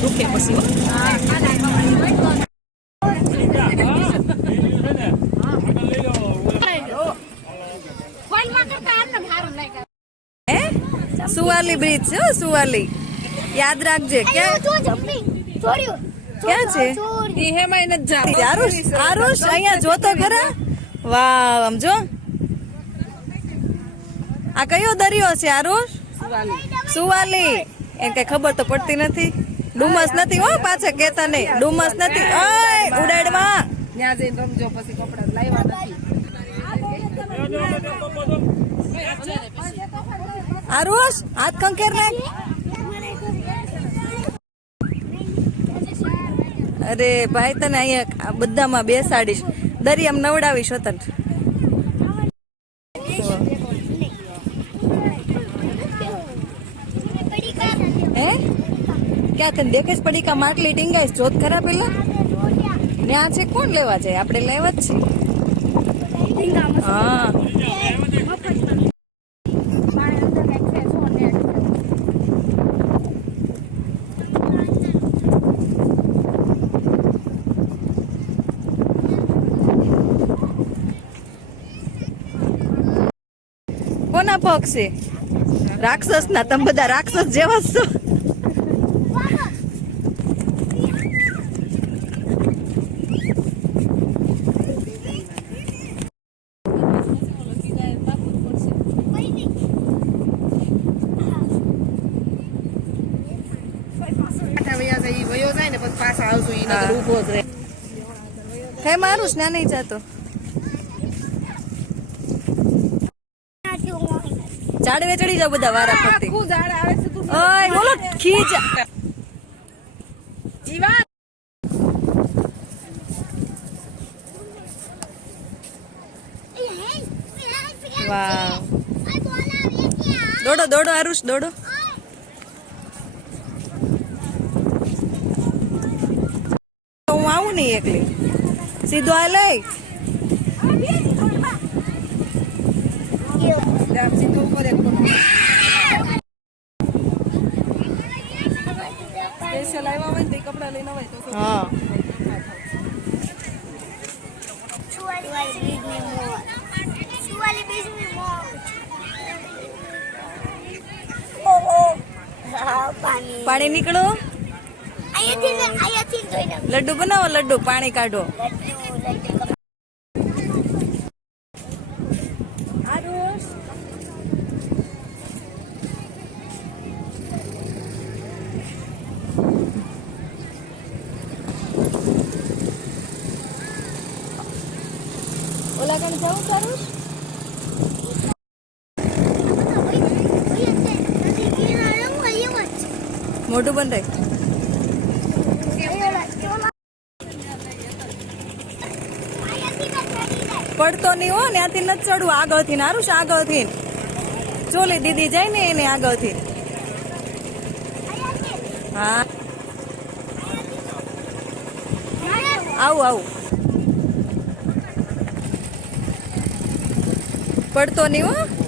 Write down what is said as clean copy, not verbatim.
દુખે પછી સુવાલી બ્રિજ છે સુવાલી યાદ રાખજે ક્યાં છે આરુષ અહીંયા જોતો ખરા વાહ આમ જો આ કયો દરિયો છે આરુષ સુવાલી એમ કઈ ખબર તો પડતી નથી ડુમસ નથી હો પાછા કેતા નહીં ડુમસ નથી ઓય ઉડાડવા ત્યાં જઈને રમજો પછી કપડા લાવ્યા નથી આરુષ હાથ કંકેર નાખ અરે ભાઈ તને અહીંયા બધામાં બેસાડીશ દરિયામાં નવડાવીશ તને હે ક્યાં તને દેખે પડી કા માટલી ટીંગાઈશ જોત ખરા પેલા ત્યાં છે કોણ લેવા જાય આપણે લેવા જ છીએ હા કોના પગ છે રાક્ષસ ના તમે બધા રાક્ષસ જેવા છો હે મારું સ્નાન નહીં જાતો ઝાડવે ચડી જાવ બધા વારા ફરતી ઓય બોલો ખીચ વાહ દોડો દોડો આરુષ દોડો હું આવું નહીં એકલી સીધો આ લઈ હા પાણી નીકળો લડ્ડુ બનાવો લડ્ડુ પાણી કાઢો ઓલા કણ જવું કરું મોટું બંધ પડતો નહીં હો ત્યાંથી નથી ચડવું આગળથી આરુષ આગળથી ચોલી દીદી જાય ને એને આગળથી હા આવું આવું પડતો નહીં હો